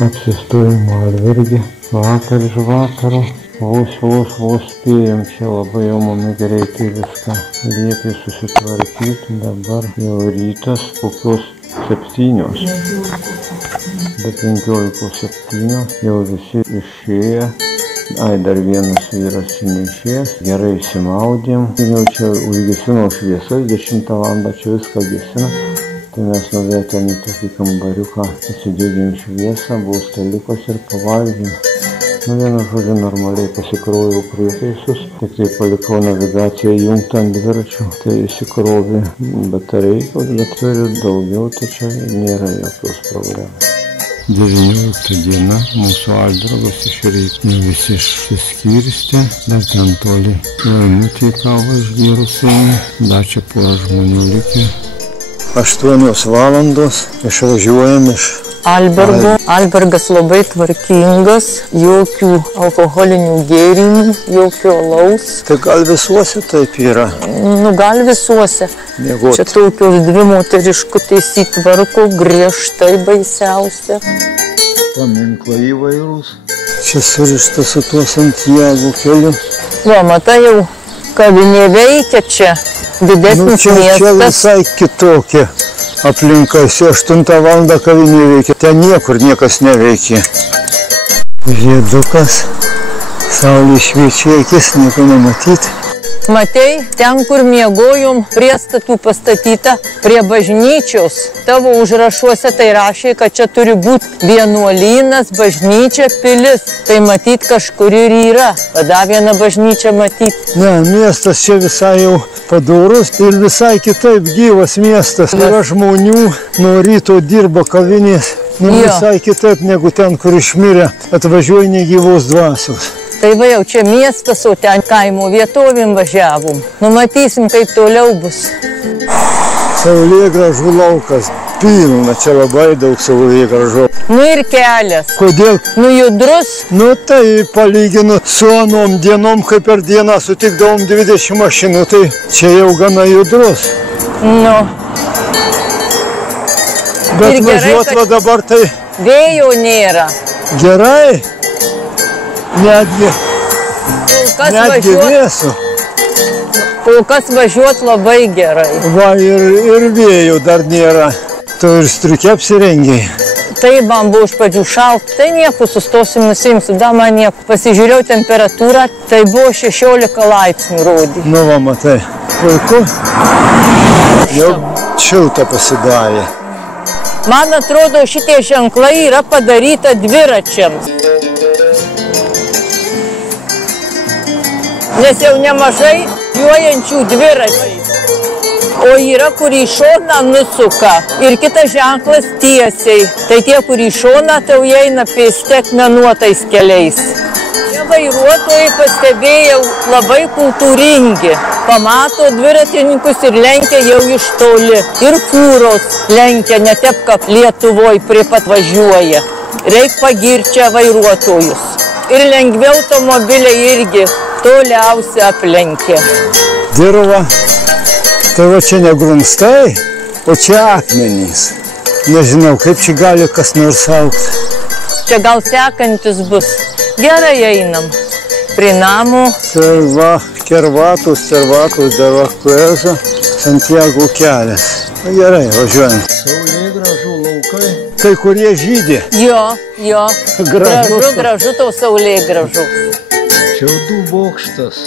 Apsistojimo Alvirgi vakar iš vakaro. Vos spėjom, čia labai jau mumi greitai viską liepė susitvarkyti. Dabar jau rytas kokios 7. Be 15:07 jau visi išėję. Dar vienas vyras neišėjęs. Gerai įsimaudėm. Jau čia užgesino šviesas, 10 valandą čia viską gesina. Tai mes nuvietėm į tokį kambariuką, atsidėgėm šviesą, buvo staliukas ir pavalgėm. Vienu žodžiu, normaliai pasikroviau prietaisus, tik tai palikau navigaciją įjungtą ant dviračių, tai įsikrovė batareikų, bet turiu daugiau, tai čia nėra jokios problemos. 19 diena, mūsų Aldragas iš ryto visi išsiskirstė, dar ten toli laimutį kavą išgėrusiai, dar čia pora žmonių likė. 8 valandos, išvažiuojam iš Albergo. Albergas labai tvarkingas, jokių alkoholinių gėrimų, jokio alaus. Tai gal visuose taip yra? Nu, gal visuose. Mėgot. Čia tokios 2 moteriškutės įtvarko, griežtai baisiausia. Paminklai įvairūs. Čia surišta su tuo Santiago keliu. Va, matai jau, kavinė veikia čia, didesnis miestas. Čia visai kitokia. Aplinka, 8 valandą kavinė veikia, ten niekur niekas neveikia. Žiedukas, saulė šviečia akis, nieko nematyti. Matei, ten, kur miegojom, priestatų pastatyta prie bažnyčios. Tavo užrašuose tai rašė, kad čia turi būti vienuolynas, bažnyčia, pilis. Tai matyt kažkur ir yra. Tada vieną bažnyčią matyti. Ne, miestas čia visai jau padorus ir visai kitaip gyvas miestas. Yra žmonių, nuo ryto dirba kavinės. Visai kitaip negu ten, kur išmirė, atvažiuoja negyvos dvasios. Tai va jau čia miestas, o ten kaimo vietovėm važiavom. Numatysim, kaip toliau bus. Saulėgrąžų laukas. Pilna, čia labai daug saulėgrąžų. Nu ir kelias. Kodėl? Nu judrus. Nu tai palyginu su anom dienom, kai per dieną sutikdavom 20 mašinų, tai čia jau gana judrus. Nu. Bet važiuot va dabar tai... Vėjo nėra. Gerai. Netgi vėsu. Kol kas važiuot labai gerai. Va, ir vėjų dar nėra. Tu ir striuke apsirengiai. Tai man buvo iš pradžių šalta. Tai nieko, sustosim, nusimsiu. Da man nieko. Pasižiūrėjau temperatūrą, tai buvo 16 laipsnių rodė. Nu va, matai. Puiku. Jau šilta pasidarė. Man atrodo, šitie ženklai yra padaryta dviračiams. Nes jau nemažai juojančių dviračiais. O yra, kur į šoną nusuka ir kitas ženklas tiesiai. Tai tie, kur į šoną, tai jau eina pėsti akmenuotais keliais. Čia vairuotojai, pastebėjau, labai kultūringi. Pamato dviratininkus ir lenkia jau iš toli. Ir fūros lenkia, ne taip, kaip Lietuvoje prie pat važiuoja. Reik pagirti čia vairuotojus. Ir lengvi automobiliai irgi toliausia aplenkia. Dirva. Tai va čia ne grumstai, o čia akmenys. Nežinau, kaip čia gali kas nors augti. Čia gal sekantis bus. Gerai einam. Prie namo. Tai va, Cervatus, Darakueza, Santiago kelias. Gerai, važiuojam. Saulėgrąžų laukai. Kai kurie žydė. Jo. Gražu tau saulėgrąžų. Šiaudų bokštas.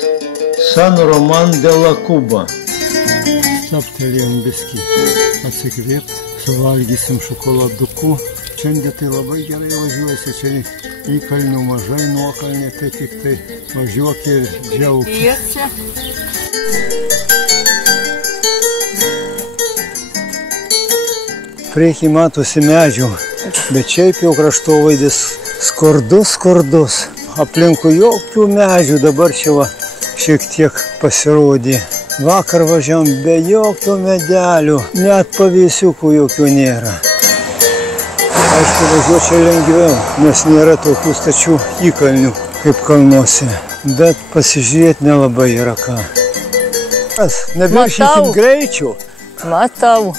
San Roman de la Cuba. Stabtelėjom biskį. Atsikvėpt. Suvalgysim šokoladukų. Šiandien tai labai gerai važiuojasi. Čia įkalnių mažai, nuokalnė, tai tik tai važiuok ir džiaugtis. Priekį matosi medžių, bet šiaip jau kraštovaizdis skurdus. Aplinkui jokių medžių, dabar čia va šiek tiek pasirodė. Vakar važiavom be jokio medelių, net pavėsiukų jokių nėra. Aišku, važiuoti čia lengviau, nes nėra tokių stačių įkalnių kaip kalnuose. Bet pasižiūrėti nelabai yra ką. Neviršykim greičių. Matau.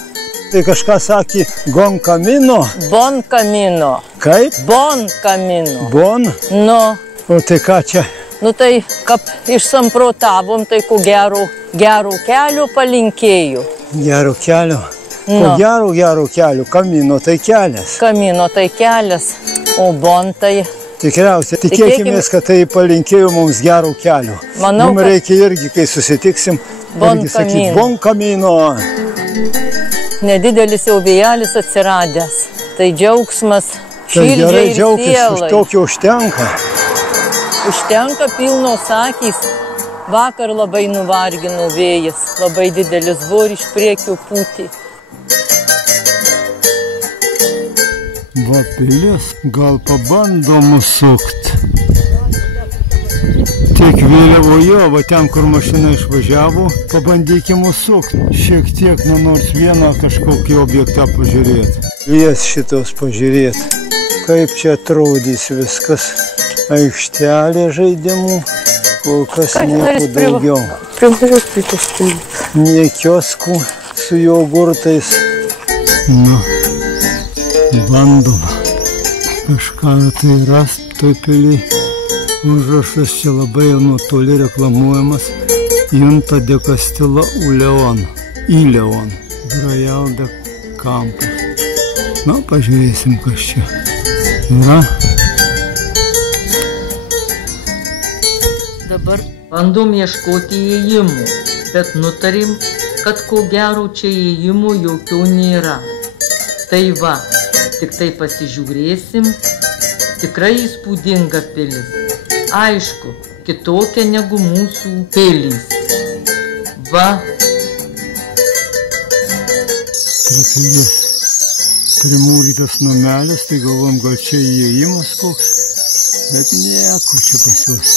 Tai kažką sakė Bon Camino. Bon Camino. Kaip? Bon Camino. Bon? Nu, O tai ką čia? nu tai, kaip išsamprotavom, tai ko gero kelio palinkėjų. Gero kelio. Ko Nu. gero kelio. Camino tai kelias. Camino tai kelias, o bon tai... Tikriausiai. Tikėkimės, kad tai palinkėjo mums gero kelio. Manau, Mums kad- reikia irgi, kai susitiksim, Bon irgi sakyti, Camino. Bon Camino. Nedidelis jau vėjelis atsiradęs. Tai džiaugsmas Tai širdžiai gerai ir džiaugtis, už sielai. tokio užtenka. Užtenka pilnos akys. Vakar labai nuvargino vėjas. Labai didelis buvo ir iš priekio pūtė. Va pilis, gal pabandom sukt. Tik vėliavo jo, va ten, kur mašina išvažiavo, pabandykim sukt. Šiek tiek, nu nors vieną kažkokį objektą pažiūrėti. Lies šitos pažiūrėti, kaip čia atrodys viskas. Aikštelė žaidimų, kol kas nieko daugiau. Privažiuos prie tos pilis. Nie kioskų su jogurtais. Nu, bandom kažką tai rast toj pily. Užrašas čia labai jau nuo toli reklamuojamas. Junta de Castilla u León. Į León. Grajal de Campos. Na, pažiūrėsim, kas čia yra. Dabar bandom ieškoti įėjimų, bet nutarėm, kad ko gero čia įėjimų jokių nėra. Tai va, tik tai pasižiūrėsim, tikrai įspūdinga pilis. Aišku, kitokia negu mūsų pilys. Va. Prie primūrytas namelis, tai galvom, gal čia įėjimas koks. Bet nieko čia pas juos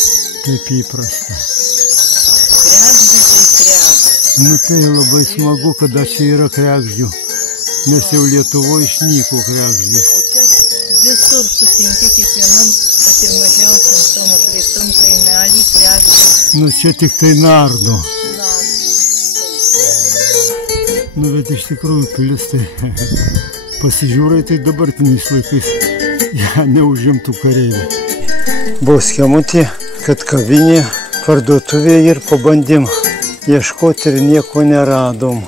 taip įprasta. Kregždžių tai kregždžių. Nu tai labai smagu, kada čia yra kregždžių. Nes jau Lietuvoje išnyko kregždžius. O čia visur sutinki kiekvienam, kad ir mažiausiam tom apleistam kaimelį kregždžių. Nu čia tik tai nardo. Nu bet iš tikrųjų pilis tai pasižiūrai, tai dabartiniais laikais neužimtų kareiviai. Buvo schemutė, kad kavinė, parduotuvė ir pabandėm ieškoti ir nieko neradom.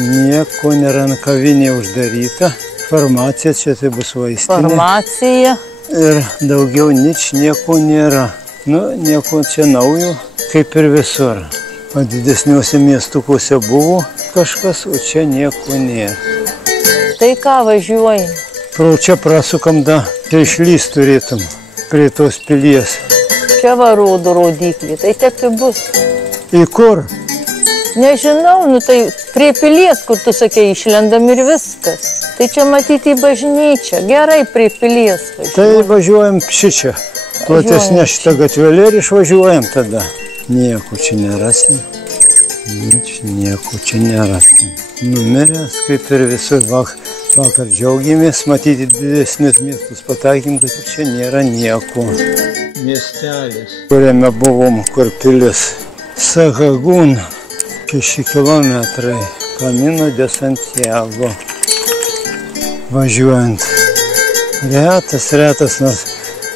Nieko nėra, kavinė uždaryta. Farmacija, čia tai bus vaistinė. Farmacija. Ir daugiau nieko nėra. Nu, nieko čia naujo, kaip ir visur. O didesniuose miestukuose buvo kažkas, o čia nieko nėra. Tai ką važiuoji? Pro čia prasukam, da, čia išlys turėtum prie tos pilies. Čia va rodo rodiklį, tai taip ir bus. Į kur? Nežinau, nu tai prie pilies, kur tu sakei, išlendam ir viskas. Tai čia matyti į bažnyčią, gerai prie pilies važiuojam. Tai važiuojam šičia. Platesnė šitą gatvelę ir išvažiuojam tada. Nieko čia nerasim. Nieko čia nerasim. Numerės, kaip ir visur vakar džiaugiamės, matyti didesnius miestus pataikym, kad čia nėra nieko. Miestelis, kuriame buvom, kur pilis. Sahagún, 6 kilometrai, Camino de Santiago. Važiuojant. Retas, nors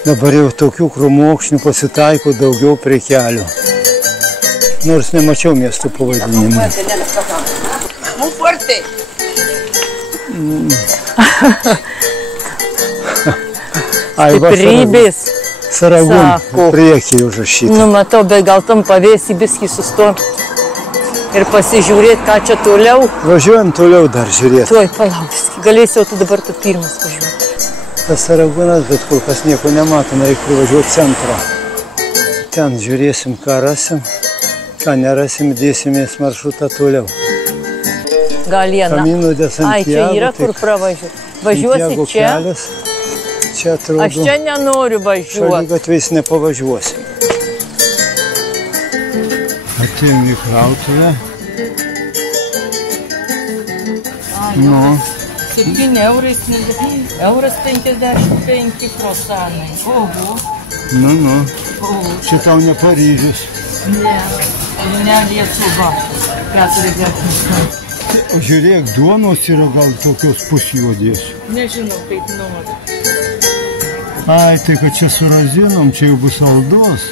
dabar jau tokių krūmokšnių pasitaiko daugiau prie kelio. Nors nemačiau miestų pavadinimų. Stiprybės. Saragún priekį užrašyti. Nu matau, bet gal tam pavėsį biskį sustot ir pasižiūrėti, ką čia toliau. Važiuojam toliau dar žiūrėti. Tuoj palauk, galėsi jau tu dabar tu pirmas važiuoti. Tas Saragūnas, bet kol kas nieko nematom, reikia privažiuoti centro. Ten žiūrėsim, ką rasim, ką nerasim, dėsimės maršrutą toliau. Gal Liena. Camino de Santiago. Ai, čia yra kur pravažiuoti. Važiuosi čia? Kelias. Čia atrodo. Aš čia nenoriu važiuoti. Šaligatviais nepavažiuosim. Atėjom į krautuvę. Nu. 7 eurais, euras 55 krosanai. Oho. Nu. Čia tau ne Paryžius. Ne Lietuva. 40. O žiūrėk, duonos yra gal tokios pusjuodės. Nežinau, kaip nori. Ai, tai kad čia su razinom, čia jau bus saldos.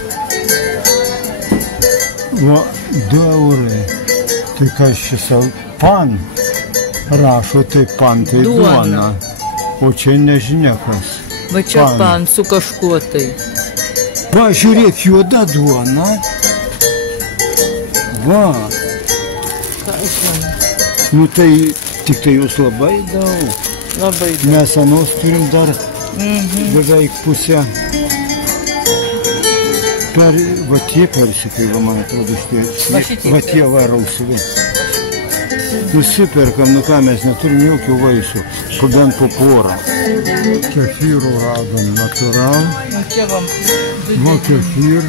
Va, 2 eurai. Tai kas čia pan rašo, tai pan tai duona. O čia nežinia kas. Va čia pan su kažkuo tai. Va, žiūrėk, juoda duona. Va. Nu tai tik tai jūs labai daug. Labai daug. Mes anos turim dar beveik pusę. Va tie persikai, va man atrodo, va tie va rausvi. Nusiperkam, nu ką, mes neturim jokių vaisių, bent po porą. Kefyrų radom natural. Va kefyr.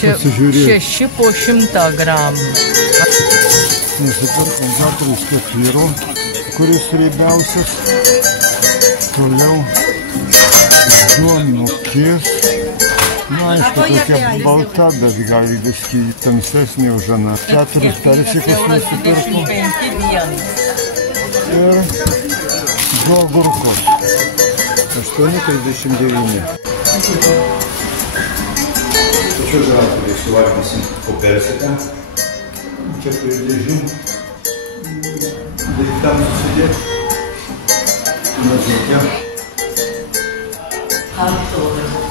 Čia 6 po 100 gramų. Nusipirkom 4 kefyro, kuris riebiausias. Toliau duonukės. Na, aišku, tokia balta, bet gal biškį tamsesnė už aną. 4 persikus nusipirkom. Ir 2 agurkus. 8,39. Tačiau žaltuvai suvalgysim po persiką. Čia pridėžim. Daiktam susidėt. Nežinau.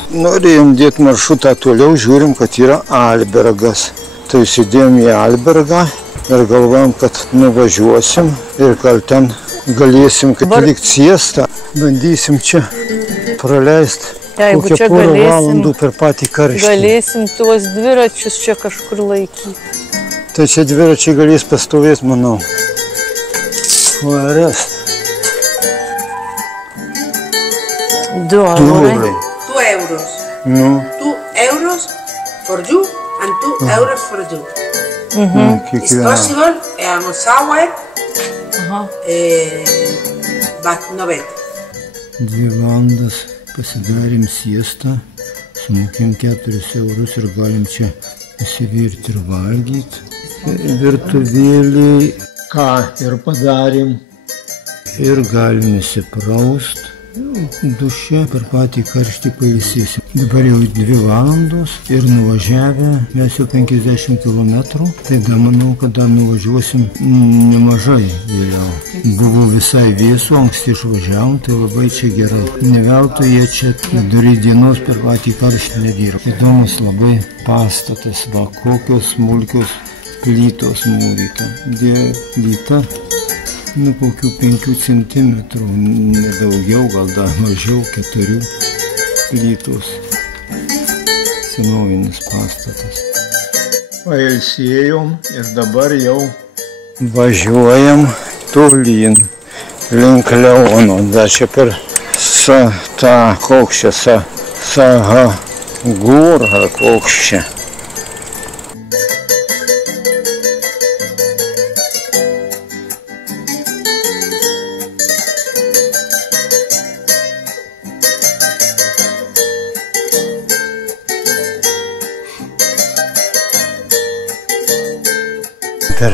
Norėjom dėti maršrutą toliau, žiūrim, kad yra Albergas. Tai įsidėjom į Albergą ir galvojom, kad nuvažiuosim ir gal ten galėsim, kad likt siestą. Bandysim čia praleisti kokią porą valandų per patį karštį. Galėsim tuos dviračius čia kažkur laikyti. Tai čia dviračiai galės pastovėti, manau. ORS. 2 eurai. 2 euros. No. 2 euros for you and 2 euros for you. It's possible on sour, but no bet. 2 valandas pasidarėm siestą, sumokėm 4 eurus ir galim čia įsivirti ir valgyti. Virtuvėlį ką ir padarėm ir galim įsipraust. Duše per patį karštį pailsėsim. Dabar jau 2 valandos ir nuvažiavę mes jau 50 km. Tai da manau, kad dar nuvažiuosim nemažai vėliau. Buvo visai vėsų, anksti išvažiavom, tai labai čia gerai. Ne veltui jie čia vidury dienos per patį karštį nedirba. Įdomus labai pastatas, va kokios smulkios plytos mūryta. Dėlyta. Nu, kokių 5 centimetrų, nedaugiau, gal dar mažiau, 4 plytos. Senovinis pastatas. Pailsėjom ir dabar jau važiuojam tolyn link Leono. Dar čia per tą koks čia, Sahagur ar koks čia. Per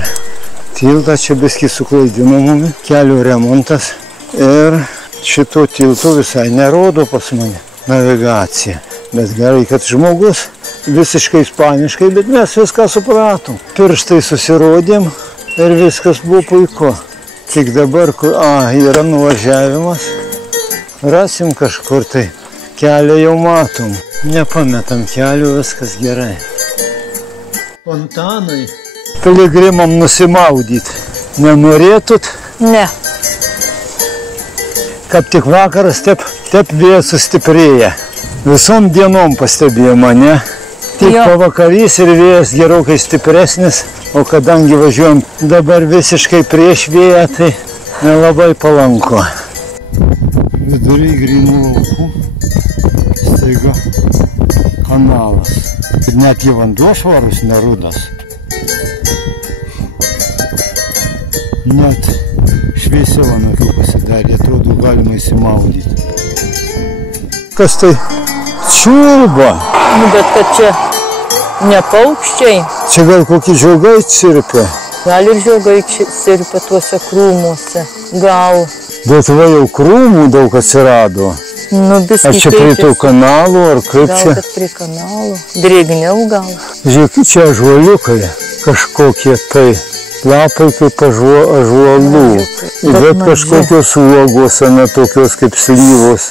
tiltą čia biskį suklaidino mumi, kelio remontas ir šito tilto visai nerodo pas mane navigacija. Bet gerai, kad žmogus visiškai ispaniškai, bet mes viską supratom. Pirštai susirodėm ir viskas buvo puiku. Tik dabar, yra nuvažiavimas, rasim kažkur tai, kelią jau matom. Nepametam kelio, viskas gerai. Fontanai. Piligrimam nusimaudyti. Nenorėtut? Ne. Kaip tik vakaras, taip vėjas sustiprėja. Visom dienom pastebėjo mane. Tik pavakarys ir vėjas gerokai stipresnis, o kadangi važiuojam dabar visiškai prieš vėją, tai nelabai palanku. Viduriai grynų laukų staiga kanalas. Net jų vanduo švarus, nerudas. Net šviesiau anakiau pasidarė, atrodo galima įsimaudyti. Kas tai? Čiulba! Nu, bet kad čia ne paukščiai. Čia gal kokie žiogai cirpia? Gal ir žiogai cirpia tuose krūmuose. Gal. Bet va jau krūmų daug atsirado. Nu, Ar čia prie to kanalo, ar kaip gal čia? kad prie kanalo. Drėgniau gal. Žiūrėk, čia ąžuoliukai kažkokie tai. Lapai kaip ąžuolų. Bet kažkokios uogos, ne tokios kaip slyvos.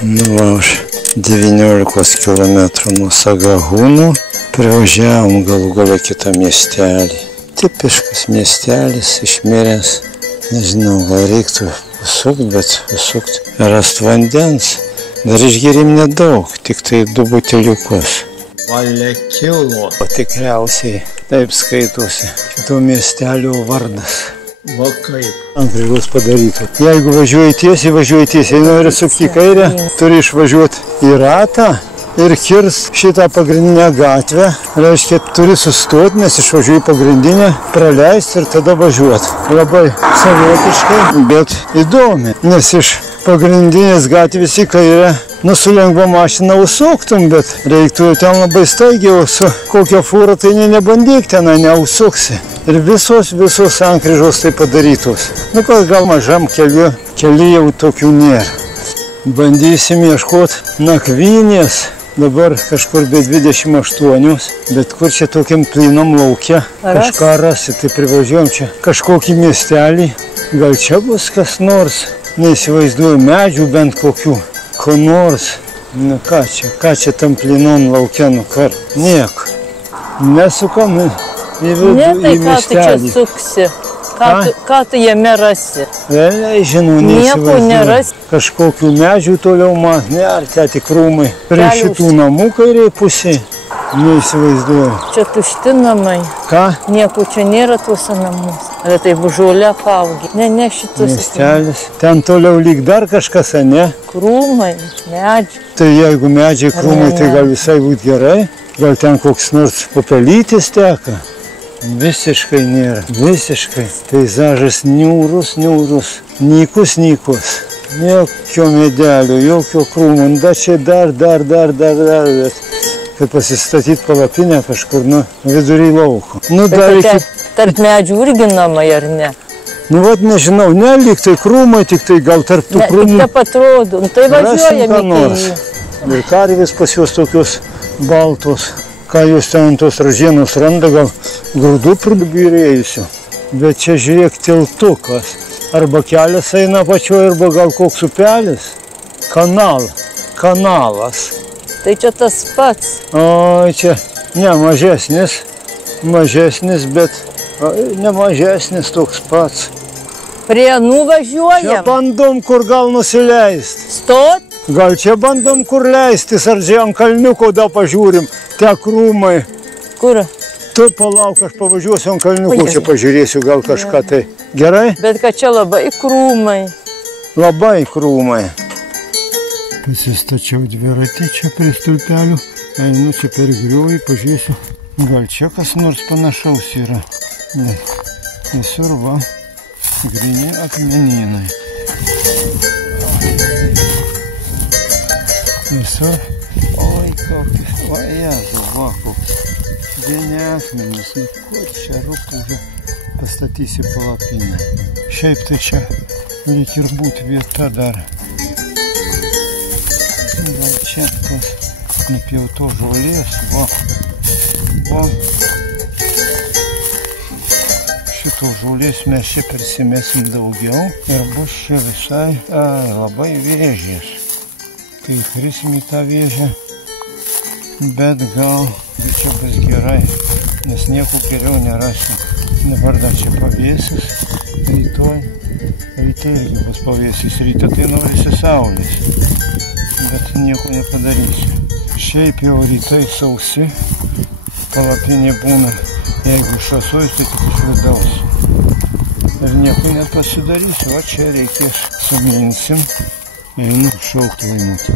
Nu, va, už 19 km nuo Sagahūnų privažiavom galų gale kitą miestelį. Tipiškas miestelis, išmiręs. Nežinau, gal reiktų užsukti, rast vandens. Dar išgerim nedaug, tik tai 2 buteliukus. Valekilo. O tikriausiai taip skaitosi šito miestelio vardas. Va kaip. Sankryžos padarytų. Jeigu važiuoji tiesiai, nori sukti į kairę, turi išvažiuoti į ratą ir kirst šitą pagrindinę gatvę. Reiškia, turi sustoti, nes išvažiuoji pagrindinę, praleisti ir tada važiuoti. Labai savotiškai, bet įdomi, nes iš pagrindinės gatvės į kairę, nu su lengva mašina užsuktum, bet reiktų ten labai staigiai, su kokia fūra tai nebandyk tenai, neužsuksi. Ir visos sankryžos tai padarytos. Nu, gal mažam keliu jau tokių nėra. Bandysim ieškoti nakvynės. Dabar kažkur be 28, bet kur čia tokiam plynom laukia kažką rasi, tai privažiuojam čia kažkokį miestelį. Gal čia bus kas nors, neįsivaizduoju, medžių bent kokių, ko nors. Nu ką čia tam plynom laukia nukart? Nieko. Nesukam į miestelį. Ne, tai ką tu čia suksi? Ką tu jame rasi? Vėliai, žinau, nieko nerasi. Kažkokių medžių toliau man, ne, ar te tik rūmai. Prie šitų namų kairiai pusėje, neįsivaizduoju. Čia tušti namai. Ką? Nieko čia nėra tuose namus. Bet tai žolė apaugi. Ne, šitus. Miestelis. Ten toliau lyg dar kažkas, ne? Krūmai, medžiai. Tai jeigu medžiai, krūmai, tai gal visai būt gerai. Gal ten koks nors popelytis teka. Visiškai nėra, visiškai. Peizažas niūrus, nykus. Jokio medelio, jokio krūmų. Da čia dar, bet kad pasistatyti palapinę kažkur, nu, vidury lauko. Nu, dar iki... Tarp medžių irgi namai, ar ne? Nu, vat nežinau, lyg tai krūmai, tik tai gal tarp tų krūmų. Ne, tik taip atrodo, tai važiuojame iki jį. Ir karvės pas juos tokios baltos. Ką jūs ten tos ražienos randa, gal grūdų pribyrėjusių. Bet čia žiūrėk tiltukas. Arba kelias eina pačioje, arba gal koks upelis. Kanalas. Tai čia tas pats. O, čia ne mažesnis, bet ne mažesnis toks pats. Prie nuvažiuojam. Čia bandom kur gal nusileisti. Stot? Gal čia bandom kur leistis, ar čia ant kalniuko da pažiūrim. Te krūmai. Kur? Tu palauk, aš pavažiuosiu ant kalniuko, čia pažiūrėsiu gal kažką tai. Gerai? Bet kad čia labai krūmai. Labai krūmai. Pasistačiau dviratį čia prie stulpelių. Einu čia per griovį, pažiūrėsiu. Gal čia kas nors panašaus yra. Ne. Visur va. Gryni akmenynai. Visur. Oi, kokius. Oi, jezu, va, koks. Vieni akmenys. Nu, kur čia rupūžė pastatysi palapinę. Šiaip tai čia reik ir būti vieta dar. Gal čia tas nupjauto žolės. Va. Šito žolės mes čia persimesim daugiau. Ir bus čia visai labai vėžės. Kai krisim į tą vėžę, bet gal čia bus gerai, nes nieko geriau nerasim. Dabar dar čia pavėsis, ryte irgi bus pavėsis, ryte tai norisi saulės, bet nieko nepadarysiu. Šiaip jau rytai sausi, palapinė būna, jeigu šviesos, tai tik iš vidaus. Ir nieko nepasidarysiu, o čia reikės suminsim. Einu šaukti laimutį.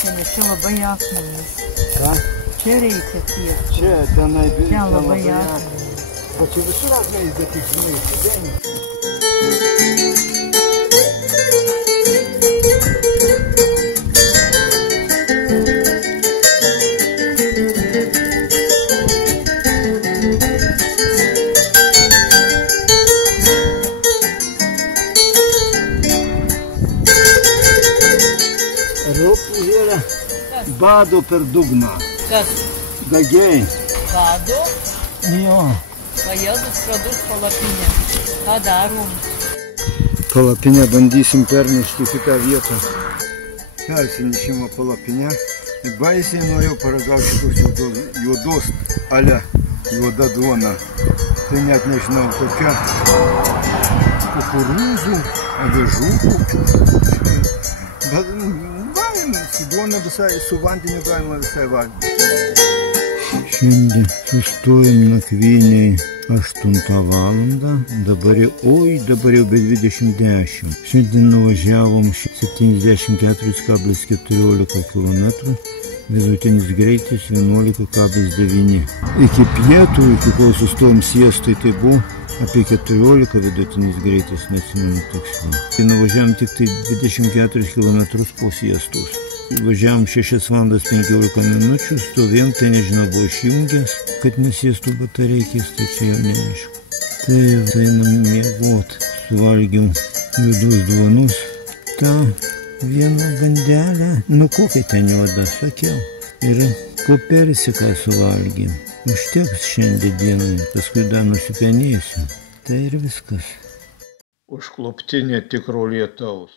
reikia, nes čia labai akmenys. Ką? Čia reikia tiek. Čia, tenai, Čia labai akmenys. O čia visur akmenys, bet tik žinai, sudėni. Rūpų bado per dugną. Kas? Dagiai. Bado? Jo. Pajėdus pradus palapinę. Ką darom? Palapinę bandysim pernešti į kitą vietą. Persinešimo palapinę. Baisiai norėjau paragauti šitos juodos, ale juoda duona. Tai net nežinau, tokia kukurūzų, avižų kokių. Bet su duona visai, su vandeniu galima visai valgyti. Šiandien sustojom nakvyniai 8 valandą, dabar jau be 20:10. Šiandien nuvažiavom 74,14 km, vidutinis greitis 11,9. Iki pietų, iki kol sustojom siestai, tai buvo apie 14 vidutinis greitis, neatsimenu tiksliai. Nuvažiavom tik tai 24 km po siestos. Važiavom 6 valandas 15 minučių, stovėjom, tai nežinau, buvo išjungęs, kad nesiestų batareikės, tai čia jau neaišku. Tai einam miegot, suvalgiau juodos duonos, tą vieną bandelę, nu kokia ten juoda, sakiau, ir po persiką suvalgėm. Užteks šiandien dienai, paskui dar nusipenėsiu. Tai ir viskas. Užklupti netikro lietaus.